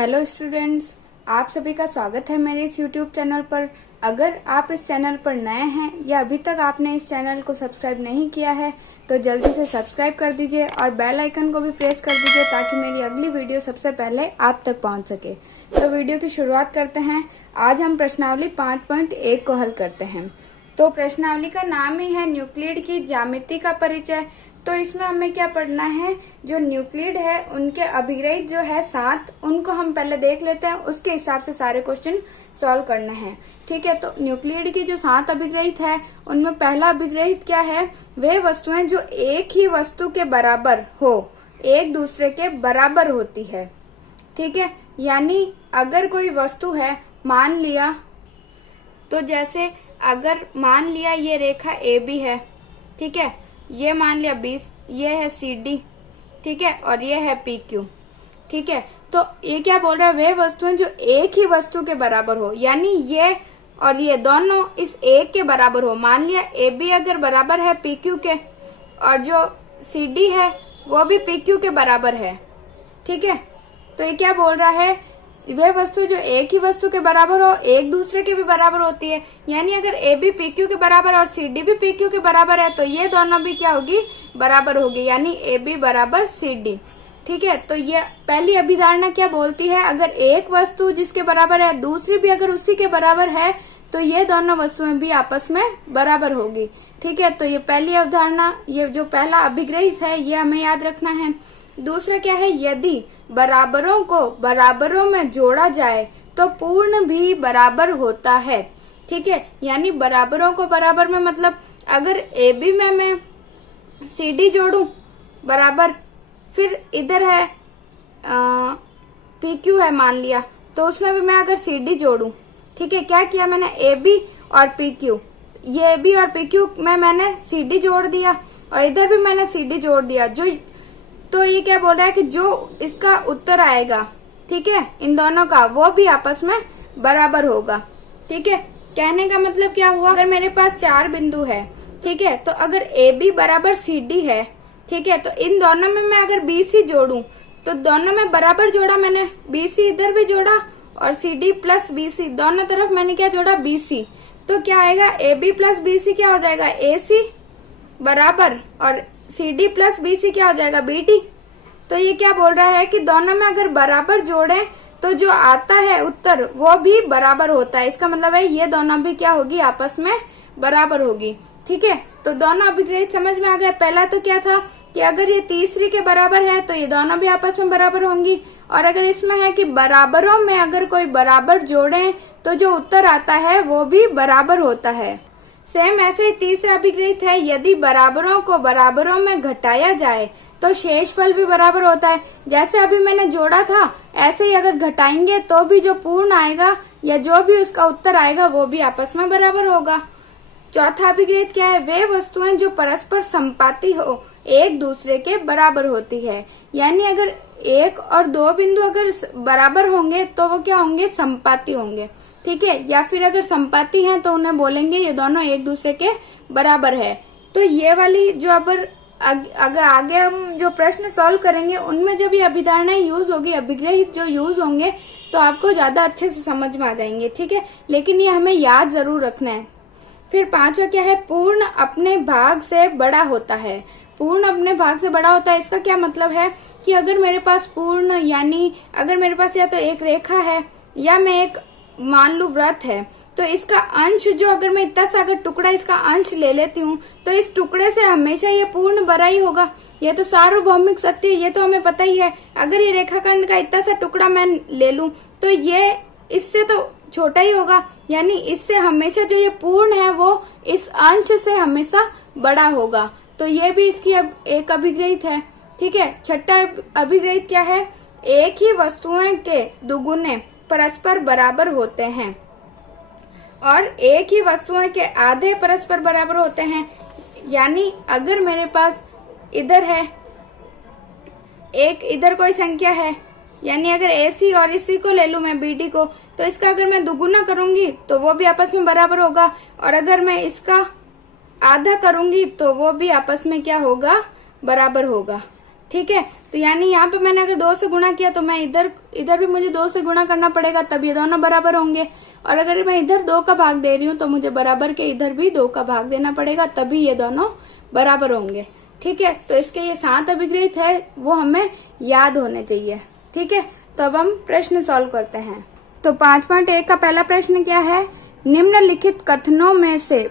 Hello students, आप सभी का स्वागत है मेरे इस यूट्यूब चैनल पर। अगर आप इस चैनल पर नए हैं या अभी तक आपने इस चैनल को सब्सक्राइब नहीं किया है तो जल्दी से सब्सक्राइब कर दीजिए और बेल आइकन को भी प्रेस कर दीजिए ताकि मेरी अगली वीडियो सबसे पहले आप तक पहुंच सके। तो वीडियो की शुरुआत करते हैं। आज हम प्रश्नावली 5.1 को हल करते हैं। तो प्रश्नावली का नाम ही है न्यूक्लिड की ज्यामिति का परिचय। तो इसमें हमें क्या पढ़ना है, जो न्यूक्लिड है उनके अभिग्रहित जो है 7, उनको हम पहले देख लेते हैं, उसके हिसाब से सारे क्वेश्चन सॉल्व करने हैं। ठीक है, तो न्यूक्लिड की जो 7 अभिग्रहित है उनमें पहला अभिग्रहित क्या है, वे वस्तुएं जो एक ही वस्तु के बराबर हो, एक दूसरे के बराबर होती है। ठीक है, यानी अगर कोई वस्तु है, मान लिया, तो जैसे अगर मान लिया ये रेखा AB है, ठीक है, ये मान लिया 20, ये है CD, ठीक है, और ये है PQ। ठीक है, तो ये क्या बोल रहा है, वे वस्तुएं जो एक ही वस्तु के बराबर हो, यानी ये और ये दोनों इस एक के बराबर हो। मान लिया AB अगर बराबर है PQ के और जो CD है वो भी PQ के बराबर है। ठीक है, तो ये क्या बोल रहा है, वे वस्तु जो एक ही वस्तु के बराबर हो, एक दूसरे के भी बराबर होती है। यानी अगर AB PQ के बराबर और CD भी PQ के बराबर है तो ये दोनों भी क्या होगी, बराबर होगी, यानी AB बराबर CD। ठीक है, तो ये पहली अभिधारणा क्या बोलती है, अगर एक वस्तु जिसके बराबर है दूसरी भी अगर उसी के बराबर है तो ये दोनों वस्तुएं भी आपस में बराबर होगी। ठीक है, तो ये पहली अवधारणा, ये जो पहला अभिग्रहित है ये हमें याद रखना है। दूसरा क्या है, यदि बराबरों को बराबरों में जोड़ा जाए तो पूर्ण भी बराबर होता है। ठीक है, यानी बराबरों को बराबर में मतलब अगर AB में मैं CD जोड़ूं बराबर, फिर इधर है PQ है मान लिया, तो उसमें भी मैं अगर CD जोड़ूं, ठीक है, क्या किया मैंने, AB और PQ, ये AB और PQ में मैंने CD जोड़ दिया और इधर भी मैंने CD जोड़ दिया, तो ये क्या बोल रहा है कि जो इसका उत्तर आएगा, ठीक है, इन दोनों का, वो भी आपस में बराबर होगा। ठीक है, कहने का मतलब क्या हुआ, अगर मेरे पास 4 बिंदु है, ठीक है, तो अगर AB बराबर CD है, ठीक है, तो इन दोनों में मैं अगर BC जोड़ूं तो दोनों में बराबर जोड़ा मैंने, BC इधर भी जोड़ा और CD प्लस BC दोनों तरफ मैंने क्या जोड़ा, BC, तो क्या आएगा, AB प्लस BC क्या हो जाएगा, AC बराबर, और CD प्लस BC क्या हो जाएगा, BD। तो ये क्या बोल रहा है कि दोनों में अगर बराबर जोड़े तो जो आता है उत्तर वो भी बराबर होता है। इसका मतलब है ये दोनों भी क्या होगी, आपस में बराबर होगी। ठीक है, तो दोनों अभिग्रहित समझ में आ गए। पहला तो क्या था कि अगर ये तीसरी के बराबर है तो ये दोनों भी आपस में बराबर होंगी, और अगर इसमें है कि बराबरों में अगर कोई बराबर जोड़े तो जो उत्तर आता है वो भी बराबर होता है। सेम ऐसे ही तीसरा अभिग्रहित है, यदि बराबरों को बराबरों में घटाया जाए तो शेषफल भी बराबर होता है। जैसे अभी मैंने जोड़ा था ऐसे ही अगर घटाएंगे तो भी जो पूर्ण आएगा या जो भी उसका उत्तर आएगा वो भी आपस में बराबर होगा। चौथा अभिग्रहित क्या है, वे वस्तुएं जो परस्पर संपाती हो, एक दूसरे के बराबर होती है। यानी अगर 1 और 2 बिंदु अगर बराबर होंगे तो वो क्या होंगे, संपाती होंगे। ठीक है, या फिर अगर संपाती हैं तो उन्हें बोलेंगे ये दोनों एक दूसरे के बराबर है। तो ये वाली जो अगर आगे हम जो प्रश्न सॉल्व करेंगे उनमें जब ये अभिधारणाएं यूज होगी, अभिग्रहित जो यूज होंगे तो आपको ज्यादा अच्छे से समझ में आ जाएंगे। ठीक है, लेकिन ये हमें याद जरूर रखना है। फिर पांचवा क्या है, पूर्ण अपने भाग से बड़ा होता है। पूर्ण अपने भाग से बड़ा होता है, इसका क्या मतलब है कि अगर मेरे पास पूर्ण, यानी अगर मेरे पास या तो एक रेखा है या मैं एक मान लू वृत्त है, तो इसका अंश जो अगर मैं इतना सा अगर टुकड़ा इसका अंश ले लेती हूँ तो इस टुकड़े से हमेशा ये पूर्ण बड़ा ही होगा। ये तो सार्वभौमिक सत्य, ये तो हमें पता ही है। अगर ये रेखाखंड का इतना सा टुकड़ा मैं ले लूं तो ये इससे तो छोटा ही होगा, यानी इससे हमेशा जो ये पूर्ण है वो इस अंश से हमेशा बड़ा होगा। तो ये भी इसकी एक अभिग्रहित है। ठीक है, छठा अभिग्रहित क्या है, एक ही वस्तुएं के दुगुने परस्पर बराबर होते हैं और एक ही वस्तुएं के आधे परस्पर बराबर होते हैं। यानी अगर मेरे पास इधर है एक, इधर कोई संख्या है, यानी अगर AC और इसी को ले लूं मैं BD को, तो इसका अगर मैं दुगुना करूंगी तो वो भी आपस में बराबर होगा, और अगर मैं इसका आधा करूंगी तो वो भी आपस में क्या होगा, बराबर होगा। ठीक है। तो यानी यहाँ पे मैंने अगर 2 से गुणा किया तो मैं इधर भी मुझे 2 से गुणा करना पड़ेगा, तब ये दोनों बराबर होंगे। और अगर मैं इधर 2 का भाग दे रही हूँ तो मुझे बराबर के इधर भी 2 का भाग देना पड़ेगा, तभी ये दोनों बराबर होंगे। ठीक है, तो इसके ये 7 अभिग्रहित है वो हमें याद होने चाहिए। ठीक है, तो अब हम प्रश्न सॉल्व करते हैं। तो 5.1 का पहला प्रश्न क्या है, निम्नलिखित कथनों में से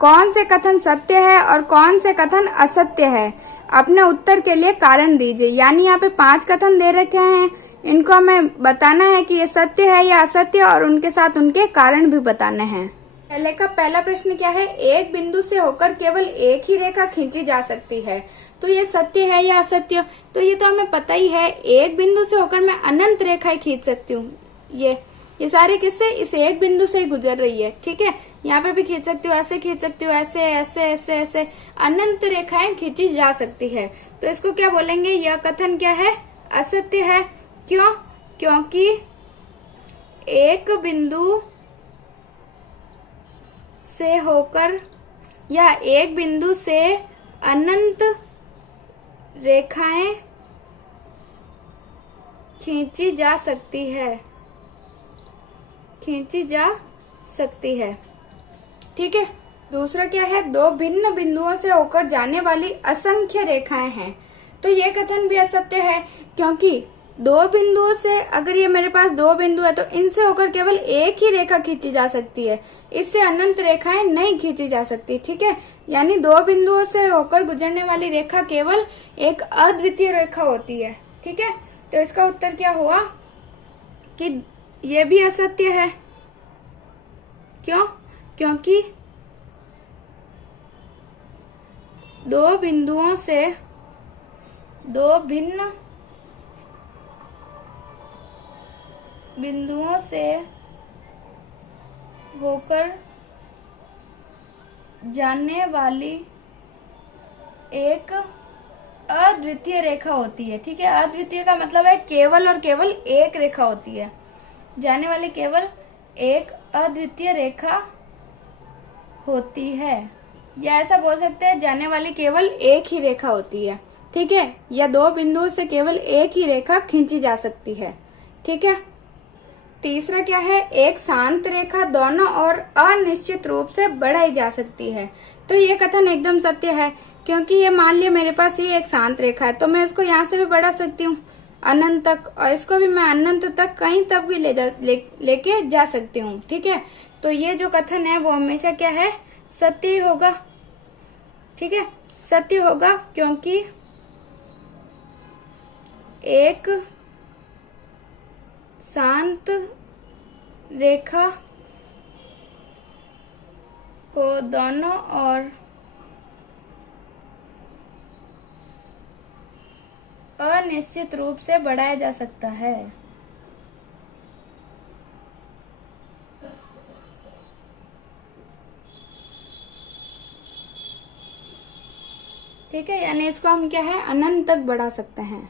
कौन से कथन सत्य है और कौन से कथन असत्य है, अपने उत्तर के लिए कारण दीजिए। यानी यहाँ पे 5 कथन दे रखे हैं, इनको हमें बताना है कि ये सत्य है या असत्य, और उनके साथ उनके कारण भी बताने हैं। पहला प्रश्न क्या है, एक बिंदु से होकर केवल एक ही रेखा खींची जा सकती है, तो ये सत्य है या असत्य। तो ये तो हमें पता ही है, एक बिंदु से होकर मैं अनंत रेखाएं खींच सकती हूँ। ये सारे किससे, इस एक बिंदु से ही गुजर रही है। ठीक है, यहाँ पे भी खींच सकती हूँ, ऐसे खींच सकती हूँ, ऐसे ऐसे ऐसे ऐसे अनंत रेखाएं खींची जा सकती है। तो इसको क्या बोलेंगे, यह कथन क्या है, असत्य है। क्यों, क्योंकि एक बिंदु से होकर या एक बिंदु से अनंत रेखाएं खींची जा सकती है, खींची जा सकती है। ठीक है, दूसरा क्या है, 2 भिन्न बिंदुओं से होकर जाने वाली असंख्य रेखाएं हैं। तो ये कथन भी असत्य है, क्योंकि 2 बिंदुओं से, अगर ये मेरे पास 2 बिंदु है तो इनसे होकर केवल एक ही रेखा खींची जा सकती है, इससे अनंत रेखाएं नहीं खींची जा सकती। ठीक है, यानी 2 बिंदुओं से होकर गुजरने वाली रेखा केवल एक अद्वितीय रेखा होती है। ठीक है, तो इसका उत्तर क्या हुआ कि ये भी असत्य है। क्यों, क्योंकि 2 बिंदुओं से, 2 भिन्न बिंदुओं से होकर जाने वाली एक अद्वितीय रेखा होती है। ठीक है, अद्वितीय का मतलब है केवल और केवल एक रेखा होती है, जाने वाली केवल एक अद्वितीय रेखा होती है, या ऐसा बोल सकते हैं जाने वाली केवल एक ही रेखा होती है। ठीक है, या 2 बिंदुओं से केवल एक ही रेखा खींची जा सकती है। ठीक है, तीसरा क्या है, एक शांत रेखा दोनों ओर अनिश्चित रूप से बढ़ाई जा सकती है। तो ये कथन एकदम सत्य है, क्योंकि ये मान लिया मेरे पास ये एक शांत रेखा है, तो मैं इसको यहाँ से भी बढ़ा सकती हूँ अनंत तक, और इसको भी मैं अनंत तक कहीं तक भी लेके जा सकती हूँ। ठीक है, तो ये जो कथन है वो हमेशा क्या है, सत्य ही होगा। ठीक है, सत्य होगा, क्योंकि एक शांत रेखा को दोनों ओर अनिश्चित रूप से बढ़ाया जा सकता है। ठीक है, यानी इसको हम क्या है, अनंत तक बढ़ा सकते हैं।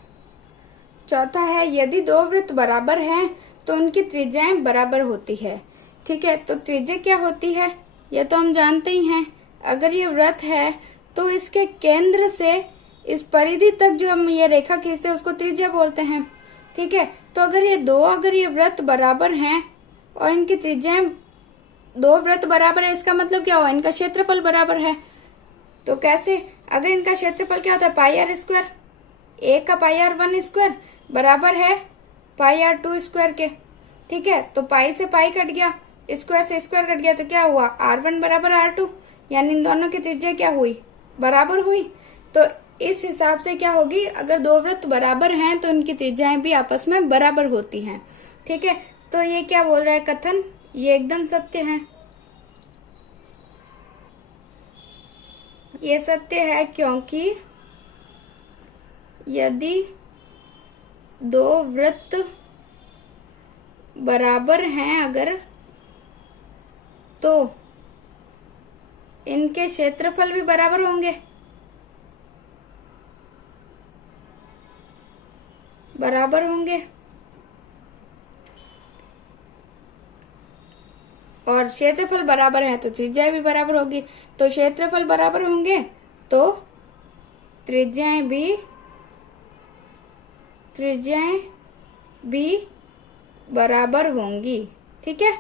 चौथा है, यदि 2 वृत्त बराबर हैं तो उनकी त्रिज्याएं बराबर होती है। ठीक है, तो त्रिज्या क्या होती है, यह तो हम जानते ही हैं। अगर ये वृत्त है तो इसके केंद्र से इस परिधि तक जो हम ये रेखा खींचते हैं उसको त्रिज्या बोलते हैं। ठीक है, तो अगर ये वृत्त बराबर हैं और इनकी त्रिज्याएं 2 वृत्त बराबर है, इसका मतलब क्या हुआ, इनका क्षेत्रफल बराबर है। तो कैसे, अगर इनका क्षेत्रफल क्या होता है, पाई आर स्क्वायर, एक का पाई आर 1 स्क्वायर बराबर है पाई आर 2 स्क्वायर के। ठीक है, तो पाई से पाई कट गया, स्क्वायर से स्क्वायर कट गया, तो क्या हुआ, R1 बराबर R2, यानी इन दोनों की त्रिज्या क्या हुई, बराबर हुई। तो इस हिसाब से क्या होगी, अगर 2 वृत्त बराबर हैं तो इनकी त्रिज्याएं भी आपस में बराबर होती हैं। ठीक है, तो ये क्या बोल रहा है कथन, ये एकदम सत्य है। ये सत्य है क्योंकि यदि 2 वृत्त बराबर हैं अगर, तो इनके क्षेत्रफल भी बराबर होंगे, बराबर होंगे, और क्षेत्रफल बराबर है तो त्रिज्याएं भी बराबर होगी। तो क्षेत्रफल बराबर होंगे तो त्रिज्याएं भी त्रिज्याएं भी बराबर होंगी। ठीक है,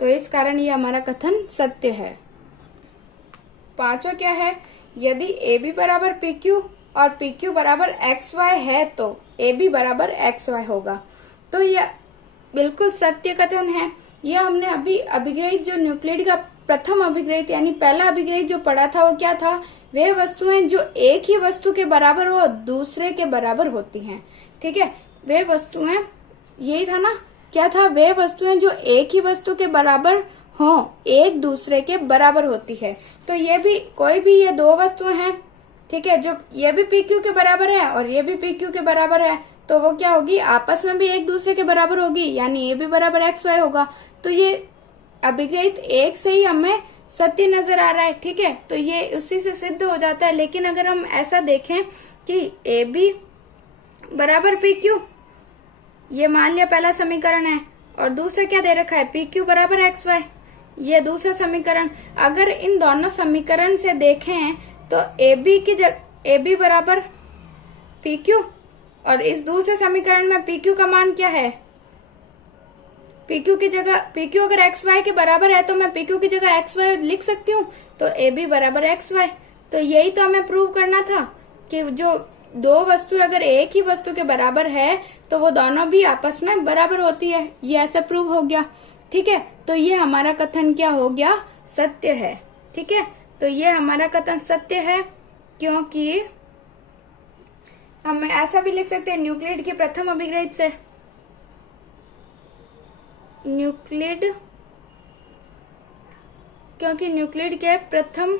तो इस कारण ये हमारा कथन सत्य है। पांचवा क्या है, यदि ए बी बराबर पी क्यू और पी क्यू बराबर एक्स वाई है तो ए बी बराबर एक्स वाई होगा। तो यह बिल्कुल सत्य कथन है। यह हमने अभी अभिग्रहित जो न्यूक्लिड का प्रथम अभिग्रहित यानी पहला अभिग्रहित जो पढ़ा था वो क्या था, वे वस्तुएं जो एक ही वस्तु के बराबर हो दूसरे के बराबर होती हैं। ठीक है, वे वस्तुएं, यही था ना, क्या था, वे वस्तुएं जो एक ही वस्तु के बराबर हो एक दूसरे के बराबर होती है। तो ये भी कोई भी ये दो वस्तुएं हैं, ठीक है, जो ये भी पी क्यू के बराबर है और ये भी पी क्यू के बराबर है, तो वो क्या होगी, आपस में भी एक दूसरे के बराबर होगी, यानी ए बी बराबर एक्स वाई होगा। तो ये अभिग्रहित एक से ही हमें सत्य नजर आ रहा है। ठीक है, तो ये उसी से सिद्ध हो जाता है। लेकिन अगर हम ऐसा देखें कि ए बी बराबर पी क्यू, ये मान लिया पहला समीकरण है, और दूसरा क्या दे रखा है, पी क्यू बराबर एक्स वाई, ये दूसरा समीकरण। अगर इन दोनों समीकरण से देखें तो ए बी बराबर पी क्यू, और इस दूसरे समीकरण में पी क्यू का मान क्या है, पी क्यू की जगह, पी क्यू अगर एक्स वाई के बराबर है तो मैं पी क्यू की जगह एक्स वाई लिख सकती हूँ, तो ए बी बराबर एक्स वाई। तो यही तो हमें प्रूव करना था कि जो दो वस्तु अगर एक ही वस्तु के बराबर है तो वो दोनों भी आपस में बराबर होती है। ये ऐसे प्रूव हो गया। ठीक है, तो ये हमारा कथन क्या हो गया, सत्य है। ठीक है, तो ये हमारा कथन सत्य है, क्योंकि हम ऐसा भी लिख सकते हैं न्यूक्लिड के प्रथम अभिग्रहित से, न्यूक्लिड, क्योंकि न्यूक्लिड के प्रथम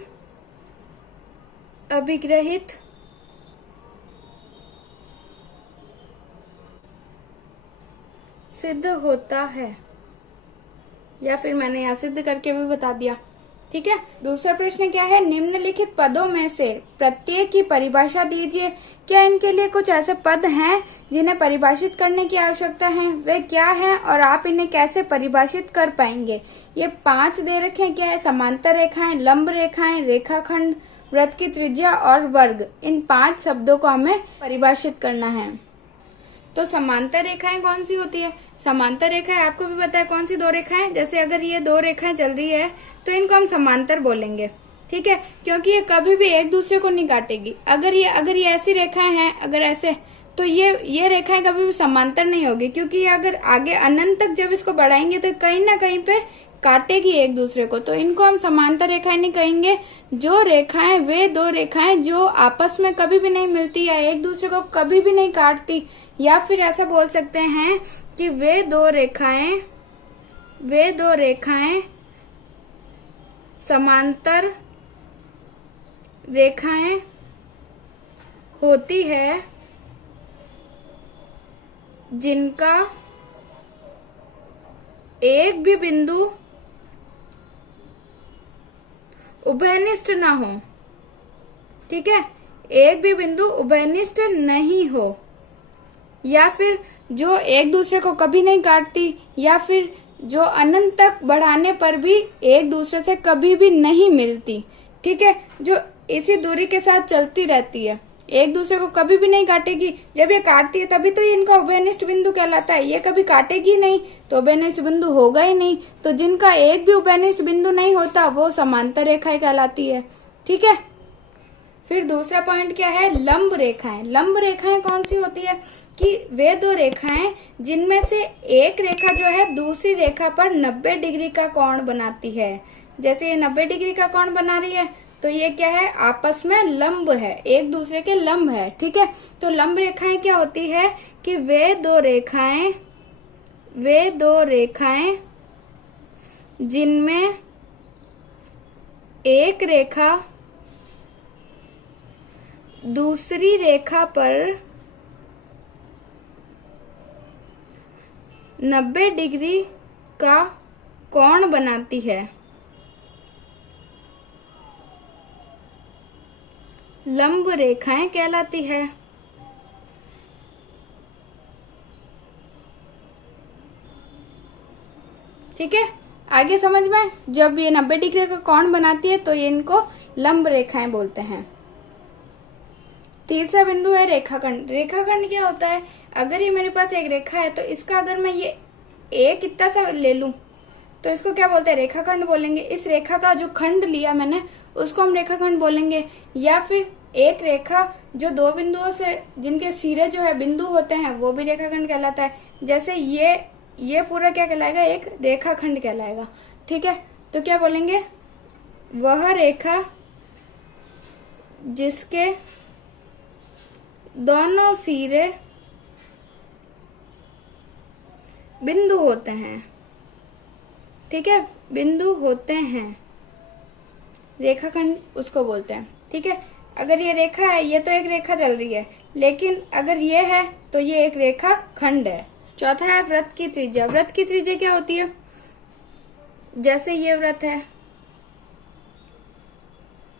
अभिग्रहित सिद्ध होता है, या फिर मैंने यहाँ सिद्ध करके भी बता दिया। ठीक है, दूसरा प्रश्न क्या है, निम्नलिखित पदों में से प्रत्येक की परिभाषा दीजिए। क्या इनके लिए कुछ ऐसे पद हैं जिन्हें परिभाषित करने की आवश्यकता है, वे क्या हैं और आप इन्हें कैसे परिभाषित कर पाएंगे। ये 5 दे रखे हैं, क्या है, समांतर रेखाएं, लंब रेखाएं, रेखाखंड, वृत्त की त्रिज्या और वर्ग। इन 5 शब्दों को हमें परिभाषित करना है। तो समांतर रेखाएं कौन सी होती है, समांतर रेखाएं आपको भी पता है कौन सी दो रेखाएं, जैसे अगर ये दो रेखाएं चल रही है तो इनको हम समांतर बोलेंगे। ठीक है, क्योंकि ये कभी भी एक दूसरे को नहीं काटेगी। अगर ये ऐसी रेखाएं हैं, अगर ऐसे, तो ये रेखाएं कभी भी समांतर नहीं होगी, क्योंकि ये अगर आगे अनंत तक जब इसको बढ़ाएंगे तो कहीं ना कहीं पे काटेगी एक दूसरे को। तो इनको हम समांतर रेखाएं नहीं कहेंगे। जो रेखाएं, वे दो रेखाएं जो आपस में कभी भी नहीं मिलती या एक दूसरे को कभी भी नहीं काटती, या फिर ऐसा बोल सकते हैं कि वे दो रेखाएं समांतर रेखाएं होती है जिनका एक भी बिंदु उभयनिष्ठ ना हो। ठीक है, एक भी बिंदु उभयनिष्ठ नहीं हो, या फिर जो एक दूसरे को कभी नहीं काटती, या फिर जो अनंत तक बढ़ाने पर भी एक दूसरे से कभी भी नहीं मिलती। ठीक है, जो इसी दूरी के साथ चलती रहती है, एक दूसरे को कभी भी नहीं काटेगी। जब ये काटती है तभी तो ये इनका उभयनिष्ठ बिंदु कहलाता है। ये कभी काटेगी नहीं तो उभयनिष्ठ बिंदु होगा ही नहीं। तो जिनका एक भी उभयनिष्ठ बिंदु नहीं होता वो समांतर रेखाएं कहलाती है। ठीक है, फिर दूसरा पॉइंट क्या है, लंब रेखाएं। लंब रेखाएं कौन सी होती है, कि वे दो रेखाएं जिनमें से एक रेखा जो है दूसरी रेखा पर 90 डिग्री का कोण बनाती है। जैसे ये 90 डिग्री का कोण बना रही है तो ये क्या है, आपस में लंब है, एक दूसरे के लंब है। ठीक है, तो लंब रेखाएं क्या होती है कि वे दो रेखाएं जिनमें एक रेखा दूसरी रेखा पर 90 डिग्री का कोण बनाती है, लंब रेखाएं कहलाती है। ठीक है, आगे समझ में, जब ये 90 डिग्री का कोण बनाती है तो ये इनको लंब रेखाएं बोलते हैं। तीसरा बिंदु है रेखाखंड। रेखाखंड क्या होता है, अगर ये मेरे पास एक रेखा है तो इसका अगर मैं ये एक इतना सा ले लूं तो इसको क्या बोलते हैं, रेखाखंड बोलेंगे। इस रेखा का जो खंड लिया मैंने उसको हम रेखाखंड बोलेंगे। या फिर एक रेखा जो दो बिंदुओं से, जिनके सिरे जो है बिंदु होते हैं, वो भी रेखाखंड कहलाता है। जैसे ये पूरा क्या कहलाएगा, एक रेखाखंड कहलाएगा। ठीक है, तो क्या बोलेंगे, वह रेखा जिसके दोनों सिरे बिंदु होते हैं। ठीक है, बिंदु होते हैं, रेखाखंड उसको बोलते हैं। ठीक है, अगर ये रेखा है, ये तो एक रेखा चल रही है, लेकिन अगर ये है तो ये एक रेखा खंड है। चौथा है वृत्त की त्रिज्या। वृत्त की त्रिज्या क्या होती है, जैसे ये वृत्त है,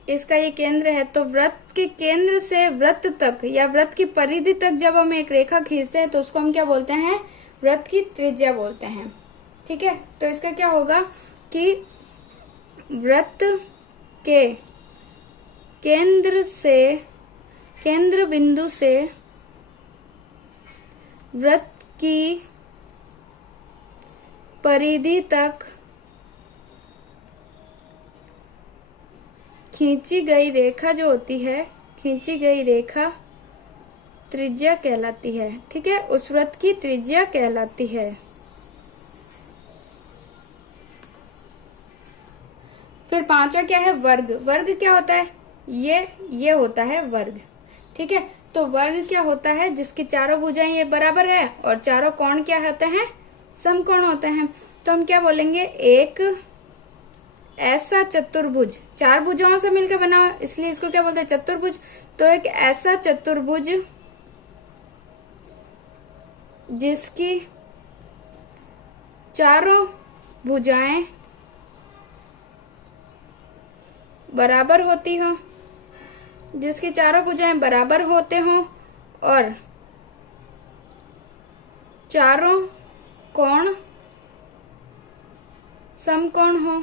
इसका ये केंद्र है, तो वृत्त के केंद्र से वृत्त तक या वृत्त की परिधि तक जब हम एक रेखा खींचते हैं तो उसको हम क्या बोलते हैं, वृत्त की त्रिज्या बोलते हैं। ठीक है, तो इसका क्या होगा कि वृत्त के केंद्र बिंदु से वृत्त की परिधि तक खींची गई रेखा जो होती है, खींची गई रेखा त्रिज्या कहलाती है। ठीक है, उस वृत्त की त्रिज्या कहलाती है। फिर पांचवा क्या है, वर्ग। वर्ग क्या होता है, ये होता है वर्ग। ठीक है, तो वर्ग क्या होता है, जिसकी चारों भुजाएं ये बराबर है और चारों कोण क्या होते हैं, समकोण होते हैं। तो हम क्या बोलेंगे, एक ऐसा चतुर्भुज, चार भुजाओं से मिलकर बना, इसलिए इसको क्या बोलते हैं, चतुर्भुज। तो एक ऐसा चतुर्भुज जिसकी चारों भुजाएं बराबर होती हो, जिसकी चारों भुजाएं बराबर होते हो और चारों कोण समकोण हो,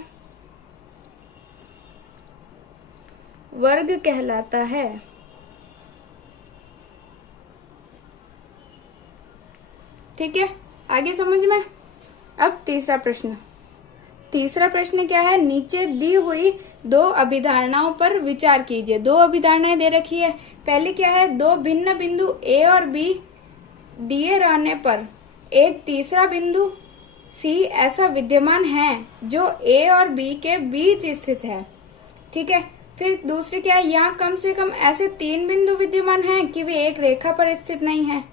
वर्ग कहलाता है। ठीक है, आगे समझ में। अब तीसरा प्रश्न। तीसरा प्रश्न क्या है, नीचे दी हुई दो अभिधारणाओं पर विचार कीजिए। दो अभिधारणाएं दे रखी है। पहली क्या है, दो भिन्न बिंदु ए और बी दिए रहने पर एक तीसरा बिंदु सी ऐसा विद्यमान है जो ए और बी के बीच स्थित है। ठीक है, फिर दूसरी क्या है, यहाँ कम से कम ऐसे तीन बिंदु विद्यमान हैं कि वे एक रेखा पर स्थित नहीं है।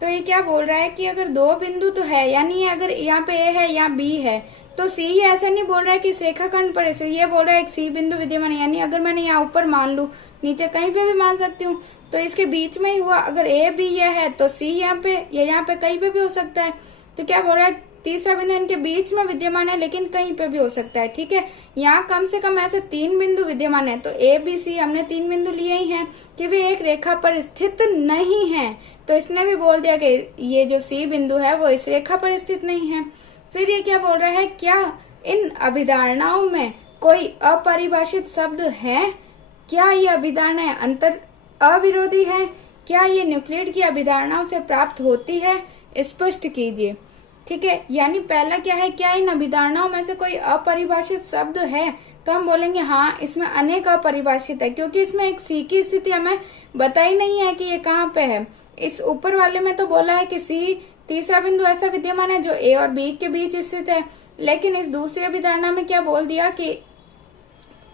तो ये क्या बोल रहा है कि अगर दो बिंदु तो है, यानी अगर यहाँ पे ए है, यहाँ बी है, तो सी ऐसा नहीं बोल रहा है कि इस रेखाखंड पर, ये बोल रहा है एक सी बिंदु विद्यमान है। यानी अगर मैंने यहाँ ऊपर मान लू, नीचे कहीं पे भी मान सकती हूँ, तो इसके बीच में ही हुआ। अगर ए बी ये है तो सी यहाँ पे या यहाँ पे कहीं पे भी हो सकता है। तो क्या बोल रहा है, तीसरा बिंदु इनके बीच में विद्यमान है लेकिन कहीं पे भी हो सकता है। ठीक है, यहाँ कम से कम ऐसे तीन बिंदु विद्यमान है। तो ए बी सी हमने तीन बिंदु लिए ही हैं कि वे एक रेखा पर स्थित नहीं है। तो इसने भी बोल दिया कि ये जो सी बिंदु है वो इस रेखा पर स्थित नहीं है। फिर ये क्या बोल रहा है, क्या इन अभिधारणाओं में कोई अपरिभाषित शब्द है, क्या ये अभिधारणाएं अंतर अविरोधी है, क्या ये न्यूक्लियड की अभिधारणाओं से प्राप्त होती है, स्पष्ट कीजिए। ठीक है, यानी पहला क्या है, क्या इन अभिधारणाओं में से कोई अपरिभाषित शब्द है। तो हम बोलेंगे हाँ, इसमें अनेक अपरिभाषित है, क्योंकि इसमें एक सी की स्थिति हमें बताई नहीं है कि ये कहाँ पे है। इस ऊपर वाले में तो बोला है कि सी तीसरा बिंदु ऐसा विद्यमान है जो ए और बी के बीच स्थित है, लेकिन इस दूसरी अभिधारणा में क्या बोल दिया कि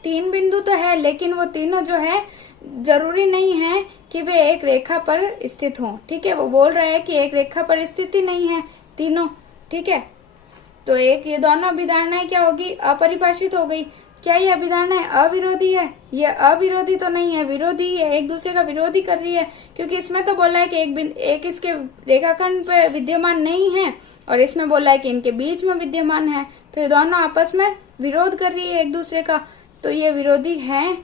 तीन बिंदु तो है, लेकिन वो तीनों जो है जरूरी नहीं है कि वे एक रेखा पर स्थित हों। ठीक है, वो बोल रहा है कि एक रेखा पर स्थिति नहीं है तीनों। ठीक है, तो एक ये दोनों अभिधारणाएं क्या होगी, अपरिभाषित हो गई। क्या ये अभिधारणाएं अविरोधी है, ये अविरोधी तो नहीं है, विरोधी है, एक दूसरे का विरोधी कर रही है, क्योंकि इसमें तो बोला है कि एक इसके रेखाखंड पे विद्यमान नहीं है और इसमें बोला है कि इनके बीच में विद्यमान है। तो ये दोनों आपस में विरोध कर रही है एक दूसरे का, तो ये विरोधी है।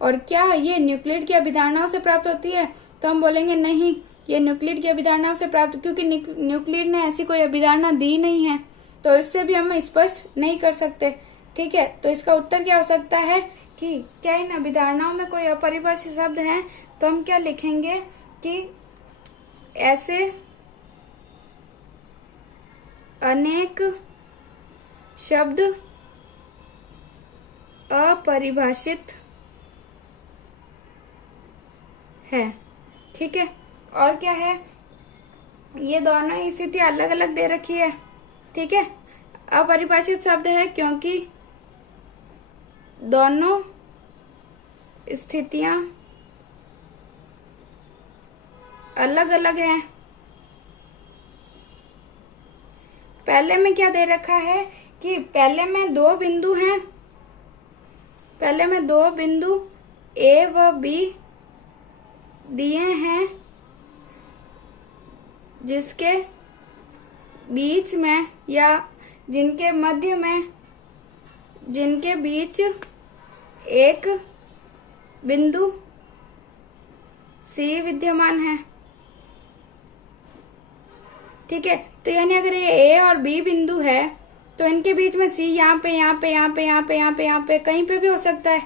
और क्या ये न्यूक्लियड की अभिधारणाओं से प्राप्त होती है, तो हम बोलेंगे नहीं, ये न्यूक्लियड की अभिधारणाओं से प्राप्त, क्योंकि न्यूक्लियड ने ऐसी कोई अभिधारणा दी नहीं है, तो इससे भी हम स्पष्ट नहीं कर सकते। ठीक है, तो इसका उत्तर क्या हो सकता है कि क्या इन अभिधारणाओं में कोई अपरिभाषित शब्द है। तो हम क्या लिखेंगे कि ऐसे अनेक शब्द अपरिभाषित है। ठीक है, और क्या है, ये दोनों स्थिति अलग अलग दे रखी है। ठीक है, अपरिभाषित शब्द है क्योंकि दोनों स्थितियां अलग अलग हैं। पहले में क्या दे रखा है कि पहले में दो बिंदु हैं, पहले में दो बिंदु ए व बी दिए हैं जिसके बीच में या जिनके मध्य में, जिनके बीच एक बिंदु सी विद्यमान है। ठीक है, तो यानी अगर ये ए और बी बिंदु है तो इनके बीच में सी यहाँ पे यहाँ पे यहाँ पे यहाँ पे यहाँ पे यहाँ पे कहीं पे भी हो सकता है।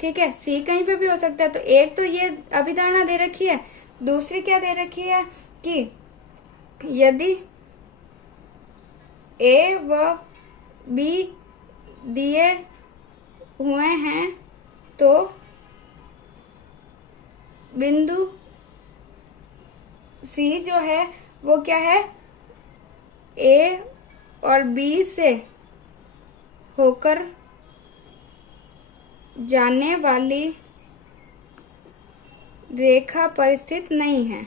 ठीक है, सी कहीं पे भी हो सकता है। तो एक तो ये अभिधारणा दे रखी है, दूसरी क्या दे रखी है कि यदि ए व बी दिए हुए हैं तो बिंदु सी जो है वो क्या है, ए और बी से होकर जाने वाली रेखा पर स्थित नहीं है।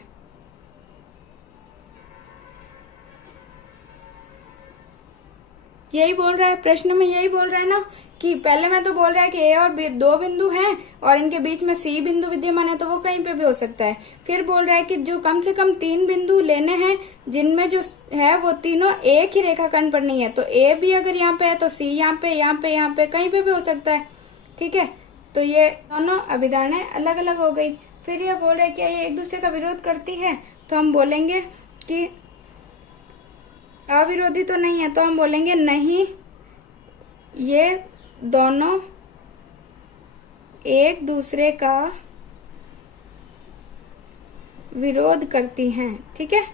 यही बोल रहा है प्रश्न में, यही बोल रहा है ना कि पहले में तो बोल रहा है कि ए और बी दो बिंदु हैं और इनके बीच में सी बिंदु विद्यमान है, तो वो कहीं पे भी हो सकता है। फिर बोल रहा है कि जो कम से कम तीन बिंदु लेने हैं जिनमें जो है वो तीनों एक ही रेखाखंड पर नहीं है। तो ए भी अगर यहाँ पे है तो सी यहाँ पे यहाँ पे यहाँ पे कहीं पे भी हो सकता है। ठीक है, तो ये दोनों अभिधारणाएं अलग अलग हो गई। फिर ये बोल रहे हैं कि ये एक दूसरे का विरोध करती है, तो हम बोलेंगे कि अविरोधी तो नहीं है, तो हम बोलेंगे नहीं, ये दोनों एक दूसरे का विरोध करती हैं। ठीक है,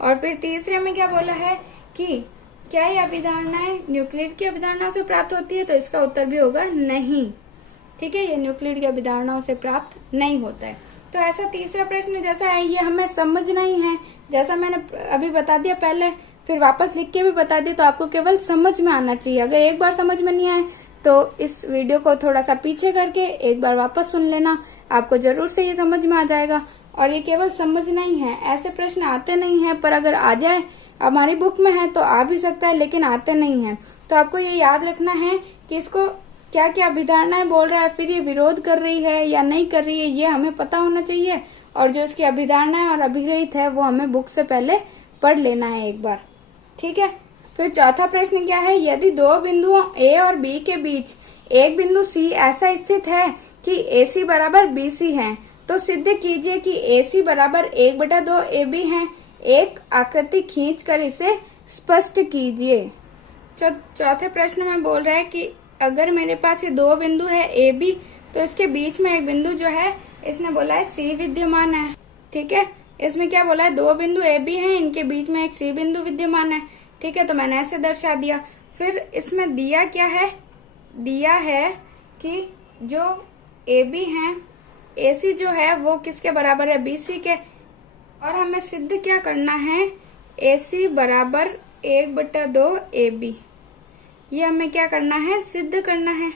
और फिर तीसरे में क्या बोला है कि क्या ये अभिधारणाएं न्यूक्लिड की अभिधारणाओं से प्राप्त होती है, तो इसका उत्तर भी होगा नहीं। ठीक है, ये न्यूक्लिड की अभिधारणाओं से प्राप्त नहीं होता है। तो ऐसा तीसरा प्रश्न जैसा है ये हमें समझना ही है, जैसा मैंने अभी बता दिया पहले, फिर वापस लिख के भी बता दिया, तो आपको केवल समझ में आना चाहिए। अगर एक बार समझ में नहीं आए तो इस वीडियो को थोड़ा सा पीछे करके एक बार वापस सुन लेना, आपको जरूर से ये समझ में आ जाएगा। और ये केवल समझना ही है, ऐसे प्रश्न आते नहीं है, पर अगर आ जाए हमारी बुक में है तो आ भी सकता है, लेकिन आते नहीं है। तो आपको ये याद रखना है कि इसको क्या क्या अभिधारणाएं बोल रहा है, फिर ये विरोध कर रही है या नहीं कर रही है, ये हमें पता होना चाहिए। और जो इसकी अभिधारणाएं और अभिग्रहित है वो हमें बुक से पहले पढ़ लेना है एक बार। ठीक है, फिर चौथा प्रश्न क्या है, यदि दो बिंदुओं ए और बी के बीच एक बिंदु सी ऐसा स्थित है कि AC बराबर BC है, तो सिद्ध कीजिए कि AC बराबर 1/2 AB है। एक आकृति खींचकर इसे स्पष्ट कीजिए। चौथे प्रश्न में बोल रहा है कि अगर मेरे पास ये दो बिंदु है AB, तो इसके बीच में एक बिंदु जो है इसने बोला है C विद्यमान है। ठीक है, इसमें क्या बोला है, दो बिंदु AB हैं, इनके बीच में एक C बिंदु विद्यमान है। ठीक है, तो मैंने ऐसे दर्शा दिया। फिर इसमें दिया क्या है, दिया है कि जो AB है, AC जो है वो किसके बराबर है, BC के। और हमें सिद्ध क्या करना है, AC बराबर 1/2 AB, ये हमें क्या करना है, सिद्ध करना है।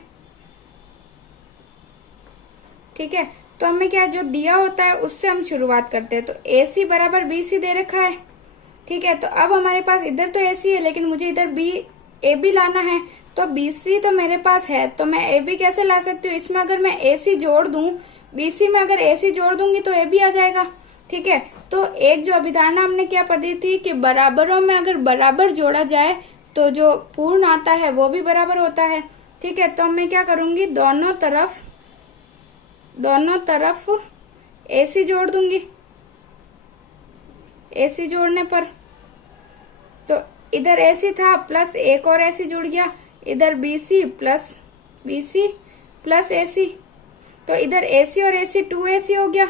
ठीक है, तो हमें क्या जो दिया होता है उससे हम शुरुआत करते हैं। तो AC बराबर BC दे रखा है। ठीक है, तो अब हमारे पास इधर तो AC है, लेकिन मुझे इधर AB लाना है। तो BC तो मेरे पास है, तो मैं AB कैसे ला सकती हूँ, इसमें अगर मैं AC जोड़ दूं, BC में अगर AC जोड़ दूंगी तो AB आ जाएगा। ठीक है, तो एक जो अभिधारणा हमने क्या पढ़ी थी कि बराबरों में अगर बराबर जोड़ा जाए तो जो पूर्ण आता है वो भी बराबर होता है। ठीक है, तो मैं क्या करूंगी, दोनों तरफ AC जोड़ दूंगी। AC जोड़ने पर तो इधर AC था प्लस एक और AC जुड़ गया, इधर BC प्लस AC, तो इधर AC और AC 2AC हो गया,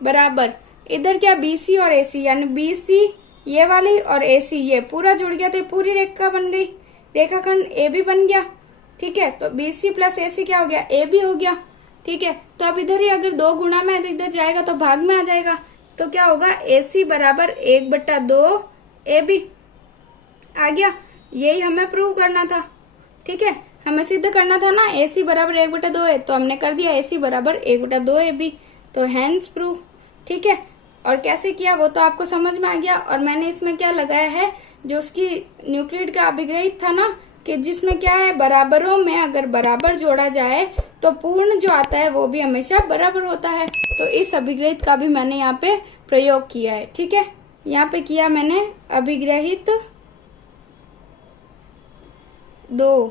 बराबर इधर क्या BC और AC, यानी BC ये वाली और AC ये पूरा जुड़ गया, तो ये पूरी रेखा बन गई, रेखाखंड AB बन गया। ठीक है, तो BC प्लस AC क्या हो गया, AB हो गया। ठीक है, तो अब इधर ही अगर 2 गुणा में है तो इधर जाएगा तो भाग में आ जाएगा, तो क्या होगा AC बराबर 1/2 AB आ गया। यही हमें प्रूव करना था। ठीक है, हमें सिद्ध करना था ना AC बराबर 1/2 है, तो हमने कर दिया AC बराबर 1/2 AB, तो हैंस प्रूव। ठीक है, और कैसे किया वो तो आपको समझ में आ गया। और मैंने इसमें क्या लगाया है, जो उसकी न्यूक्लिड का अभिग्रहित था ना, कि जिसमें क्या है बराबरों में अगर बराबर जोड़ा जाए तो पूर्ण जो आता है वो भी हमेशा बराबर होता है। तो इस अभिग्रहित का भी मैंने यहाँ पे प्रयोग किया है। ठीक है, यहाँ पे किया मैंने अभिग्रहित 2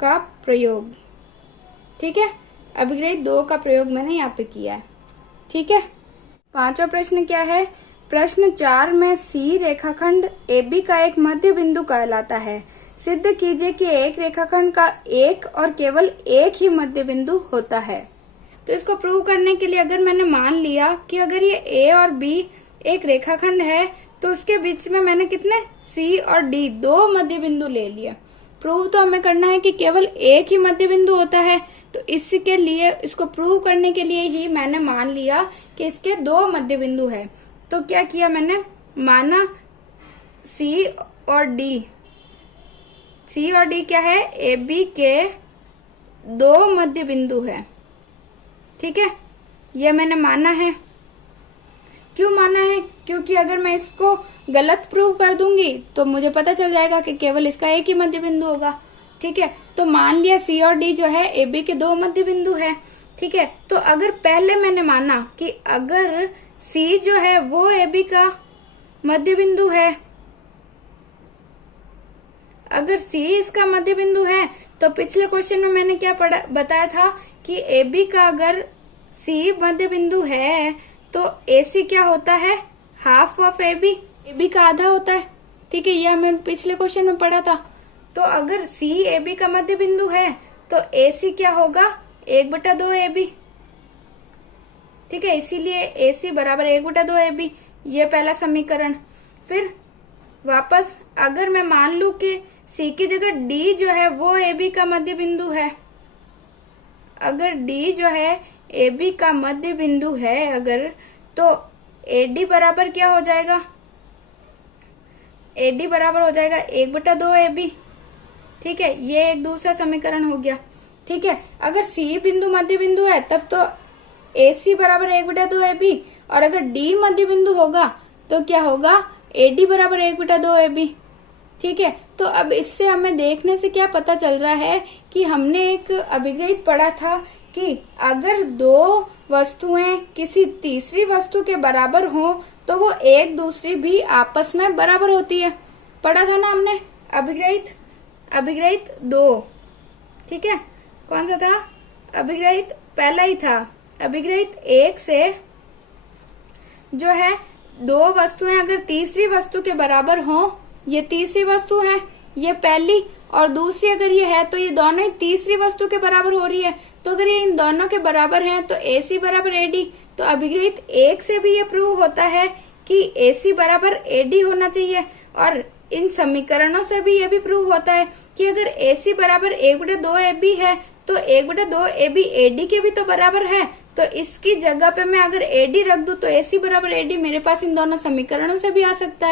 का प्रयोग। ठीक है, अभिग्रहित 2 का प्रयोग मैंने यहाँ पे किया है। ठीक है, 5वां प्रश्न क्या है, प्रश्न 4 में C रेखाखंड AB का एक मध्य बिंदु कहलाता है। सिद्ध कीजिए कि एक रेखाखंड का एक और केवल एक ही मध्य बिंदु होता है। तो इसको प्रूव करने के लिए अगर मैंने मान लिया कि अगर ये A और B एक रेखाखंड है, तो उसके बीच में मैंने कितने C और D 2 मध्य बिंदु ले लिए। प्रूव तो हमें करना है कि केवल एक ही मध्य बिंदु होता है, तो इसके लिए इसको प्रूव करने के लिए ही मैंने मान लिया कि इसके 2 मध्य बिंदु है। तो क्या किया मैंने, माना C और D क्या है, AB के 2 मध्य बिंदु है। ठीक है, ये मैंने माना है। क्यों माना है, क्योंकि अगर मैं इसको गलत प्रूव कर दूंगी तो मुझे पता चल जाएगा कि केवल इसका एक ही मध्य बिंदु होगा। ठीक है, तो मान लिया C और D जो है AB के 2 मध्य बिंदु है। ठीक है, तो अगर पहले मैंने माना कि अगर C जो है वो AB का मध्य बिंदु है, अगर C इसका मध्य बिंदु है, तो पिछले क्वेश्चन में मैंने क्या बताया था कि AB का अगर C मध्य बिंदु है तो AC क्या होता है, हाफ ऑफ AB का आधा होता है। ठीक है, यह हमें पिछले क्वेश्चन में पढ़ा था। तो अगर C AB का मध्य बिंदु है तो AC क्या होगा, 1/2 AB। ठीक है, इसीलिए AC बराबर 1/2 AB, ये पहला समीकरण। फिर वापस अगर मैं मान लू कि C की जगह D जो है वो AB का मध्य बिंदु है, अगर D जो है AB का मध्य बिंदु है अगर, तो AD बराबर क्या हो जाएगा, AD बराबर हो जाएगा 1/2 AB। ठीक है, ये एक दूसरा समीकरण हो गया। ठीक है, अगर C बिंदु मध्य बिंदु है तब तो AC बराबर 1/2 AB, और अगर D मध्य बिंदु होगा तो क्या होगा, AD बराबर 1/2 AB। ठीक है, तो अब इससे हमें देखने से क्या पता चल रहा है कि हमने एक अभिग्रहित पढ़ा था कि अगर 2 वस्तुएं किसी तीसरी वस्तु के बराबर हो तो वो एक दूसरी भी आपस में बराबर होती है। पढ़ा था ना हमने अभिग्रहित 2। ठीक है, कौन सा था, अभिग्रहित पहला ही था, अभिग्रहित 1 से जो है 2 वस्तुएं अगर तीसरी वस्तु के बराबर हो, ये तीसरी वस्तु है, ये पहली, और दूसरी अगर ये है तो ये दोनों ही तीसरी वस्तु के बराबर हो रही है। तो अगर ये इन दोनों के बराबर हैं तो AC बराबर AD। तो अभिग्रहित 1 से भी ये प्रूव होता है कि AC बराबर AD होना चाहिए, और इन समीकरणों से भी ये भी प्रूव होता है कि अगर AC बराबर 1/2 AB है तो 1/2 AB AD के भी तो बराबर है। तो इसकी जगह पे मैं अगर AD रख दूं तो AC बराबर AD मेरे पास इन दोनों समीकरणों से भी आ सकता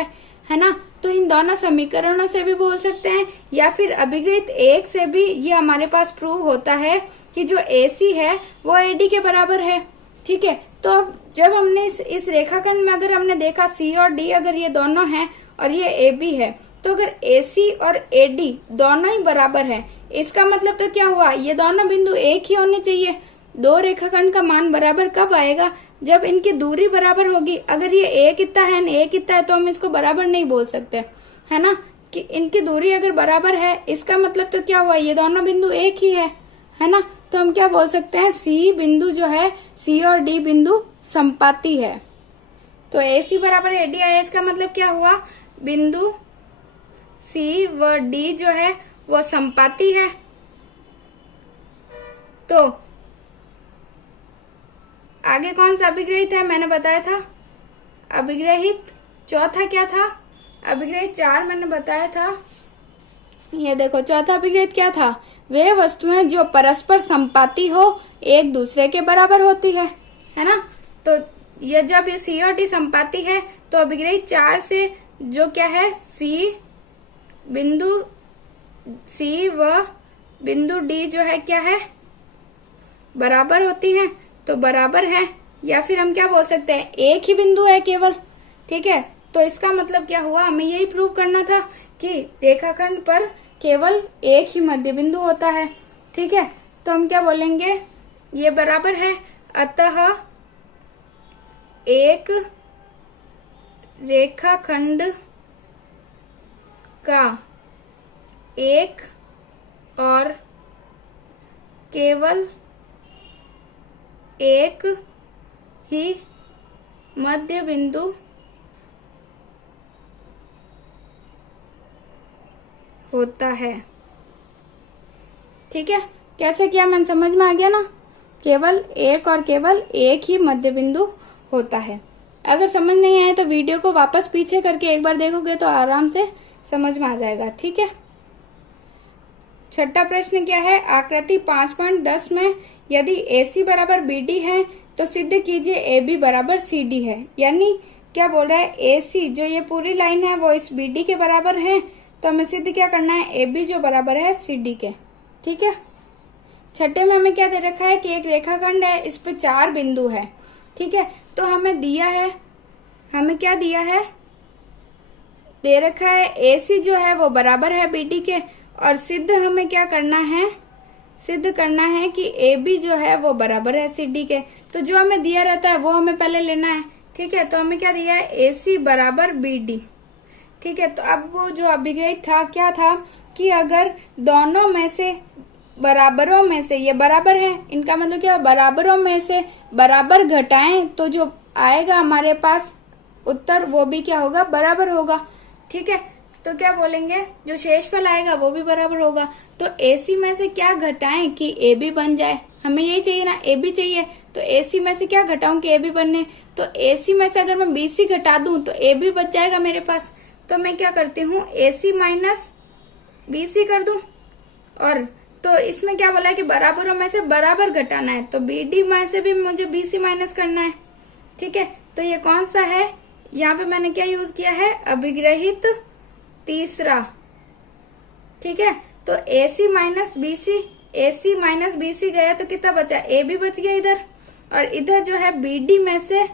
है ना। तो इन दोनों समीकरणों से भी बोल सकते हैं, या फिर अभिग्रहित 1 से भी ये हमारे पास प्रूव होता है कि जो AC है वो AD के बराबर है। ठीक है, तो अब जब हमने इस रेखाखंड में अगर हमने देखा C और D अगर ये दोनों हैं और ये AB है, तो अगर AC और AD दोनों ही बराबर हैं, इसका मतलब तो क्या हुआ, ये दोनों बिंदु एक ही होने चाहिए। 2 रेखाखंड का मान बराबर कब आएगा, जब इनकी दूरी बराबर होगी। अगर ये एक इतना है न एक इतना है तो हम इसको बराबर नहीं बोल सकते, है ना, कि इनकी दूरी अगर बराबर है, इसका मतलब तो क्या हुआ, ये दोनों बिंदु एक ही है ना। तो हम क्या बोल सकते हैं, C बिंदु जो है, C और D बिंदु संपाती है। तो AC बराबर AD आया, इसका मतलब क्या हुआ, बिंदु C व D जो है वो संपाती है। तो आगे कौन सा अभिग्रहित है मैंने बताया था, अभिग्रहित चौथा क्या था, अभिग्रहित 4 मैंने बताया था। ये देखो चौथा अभिग्रहित क्या था, वे वस्तुएं जो परस्पर संपाती हो एक दूसरे के बराबर होती है ना। तो ये जब ये सी और डी संपाती है तो अभिग्रहित 4 से जो क्या है बिंदु सी व बिंदु डी जो है क्या है, बराबर होती हैं, तो बराबर है। या फिर हम क्या बोल सकते हैं, एक ही बिंदु है केवल, ठीक है। तो इसका मतलब क्या हुआ, हमें यही प्रूव करना था कि रेखाखंड पर केवल एक ही मध्य बिंदु होता है, ठीक है। तो हम क्या बोलेंगे, ये बराबर है, अतः एक रेखाखंड का एक और केवल एक ही मध्य बिंदु होता है, ठीक है। कैसे किया मन समझ में आ गया ना, केवल एक और केवल एक ही मध्य बिंदु होता है। अगर समझ नहीं आए तो वीडियो को वापस पीछे करके एक बार देखोगे तो आराम से समझ में आ जाएगा, ठीक है। छठा प्रश्न क्या है, आकृति 5.10 में यदि AC बराबर BD है तो सिद्ध कीजिए AB बराबर CD है। यानी क्या बोल रहा है, AC जो ये पूरी लाइन है वो इस BD के बराबर है, तो हमें सिद्ध क्या करना है, AB जो बराबर है CD के, ठीक है। छठे में हमें क्या दे रखा है कि एक रेखाखंड है, इस पे 4 बिंदु है, ठीक है। तो हमें दिया है, हमें क्या दिया है, दे रखा है AC जो है वो बराबर है BD के, और सिद्ध हमें क्या करना है, सिद्ध करना है कि AB जो है वो बराबर है CD के। तो जो हमें दिया रहता है वो हमें पहले लेना है, ठीक है। तो हमें क्या दिया है, AC बराबर BD, ठीक है। तो अब वो जो अभिग्रहित था क्या था कि अगर दोनों में से बराबरों में से, ये बराबर है, इनका मतलब क्या, बराबरों में से बराबर घटाएं तो जो आएगा हमारे पास उत्तर वो भी क्या होगा, बराबर होगा, ठीक है। तो क्या बोलेंगे, जो शेषफल आएगा वो भी बराबर होगा। तो AC में से क्या घटाएं कि AB बन जाए, हमें यही चाहिए ना, AB चाहिए। तो AC में से क्या घटाऊं कि AB बनने, तो AC में से अगर मैं BC घटा दूं तो AB बच जाएगा मेरे पास। तो मैं क्या करती हूँ, AC माइनस BC कर दूं, और तो इसमें क्या बोला है कि बराबरों में से बराबर घटाना है, तो BD में से भी मुझे BC माइनस करना है, ठीक है। तो ये कौन सा है, यहाँ पे मैंने क्या यूज किया है, अभिग्रहित तीसरा, ठीक है। तो AC माइनस BC गया तो कितना बचा, AB बच गया इधर, और इधर जो है BD में से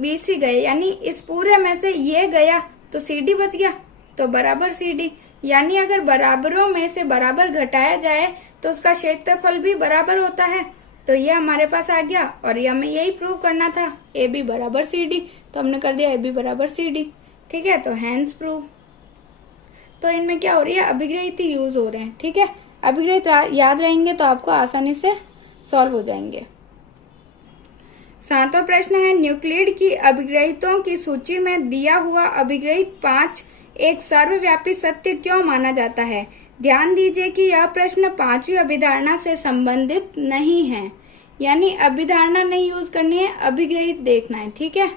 BC गए, यानी इस पूरे में से ये गया तो CD बच गया, तो बराबर CD। यानी अगर बराबरों में से बराबर घटाया जाए तो उसका क्षेत्रफल भी बराबर होता है। तो ये हमारे पास आ गया, और ये हमें यही प्रूव करना था, AB बराबर CD, तो हमने कर दिया AB बराबर CD, ठीक है। तो हैंस प्रूव। तो इनमें क्या हो रही है, अभिग्रहित ही यूज हो रहे हैं, ठीक है। अभिग्रहित याद रहेंगे तो आपको आसानी से सॉल्व हो जाएंगे। 7वां प्रश्न है, न्यूक्लिड की अभिग्रहितों की सूची में दिया हुआ अभिग्रहित 5 एक सर्वव्यापी सत्य क्यों माना जाता है। ध्यान दीजिए कि यह प्रश्न 5वीं अभिधारणा से संबंधित नहीं है, यानी अभिधारणा नहीं यूज करनी है, अभिग्रहित देखना है, ठीक है।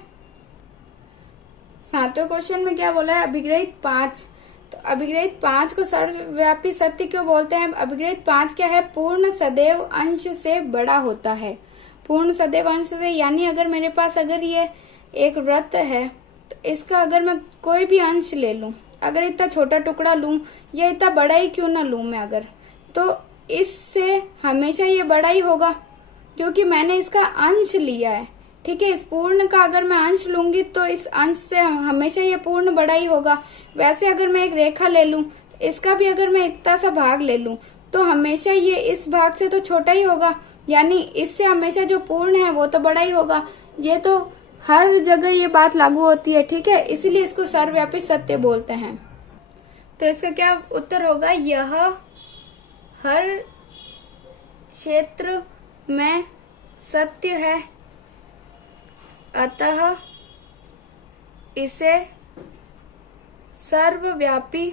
7वें क्वेश्चन में क्या बोला है, अभिग्रहित 5। तो अभिग्रहित 5 को सर्वव्यापी सत्य क्यों बोलते हैं, अभिग्रहित 5 क्या है, पूर्ण सदैव अंश से बड़ा होता है, पूर्ण सदैव अंश से। यानी अगर मेरे पास अगर ये एक वृत्त है तो इसका अगर मैं कोई भी अंश ले लूं, अगर इतना छोटा टुकड़ा लूं या इतना बड़ा ही क्यों ना लूं मैं अगर, तो इससे हमेशा ये बड़ा ही होगा क्योंकि मैंने इसका अंश लिया है, ठीक है। इस पूर्ण का अगर मैं अंश लूंगी तो इस अंश से हमेशा ये पूर्ण बड़ा ही होगा। वैसे अगर मैं एक रेखा ले लूं, इसका भी अगर मैं इतना सा भाग ले लूं तो हमेशा ये इस भाग से तो छोटा ही होगा, यानी इससे हमेशा जो पूर्ण है वो तो बड़ा ही होगा। ये तो हर जगह ये बात लागू होती है, ठीक है, इसीलिए इसको सर्वव्यापी सत्य बोलते हैं। तो इसका क्या उत्तर होगा, यह हर क्षेत्र में सत्य है, अतः इसे सर्वव्यापी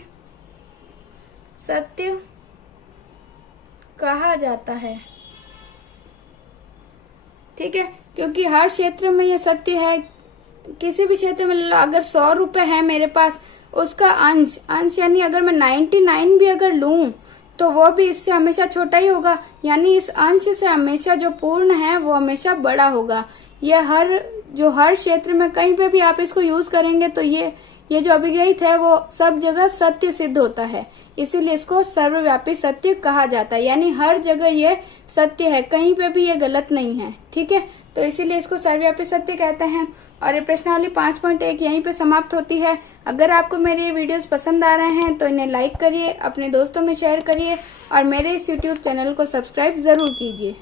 सत्य कहा जाता है। ठीक है, क्योंकि हर क्षेत्र में ये सत्य है। किसी भी क्षेत्र में अगर 100 रुपए है मेरे पास, उसका अंश यानी अगर मैं 99 भी अगर लूं तो वो भी इससे हमेशा छोटा ही होगा, यानी इस अंश से हमेशा जो पूर्ण है वो हमेशा बड़ा होगा। ये हर क्षेत्र में कहीं पे भी आप इसको यूज करेंगे तो ये जो अभिग्रहित है वो सब जगह सत्य सिद्ध होता है, इसीलिए इसको सर्वव्यापी सत्य कहा जाता है। यानी हर जगह ये सत्य है, कहीं पे भी ये गलत नहीं है। ठीक है, तो इसीलिए इसको सर्वव्यापी सत्य कहते हैं। और ये प्रश्नावली 5.1 यहीं पे समाप्त होती है। अगर आपको मेरे ये वीडियोस पसंद आ रहे हैं तो इन्हें लाइक करिए, अपने दोस्तों में शेयर करिए और मेरे इस यूट्यूब चैनल को सब्सक्राइब जरूर कीजिए।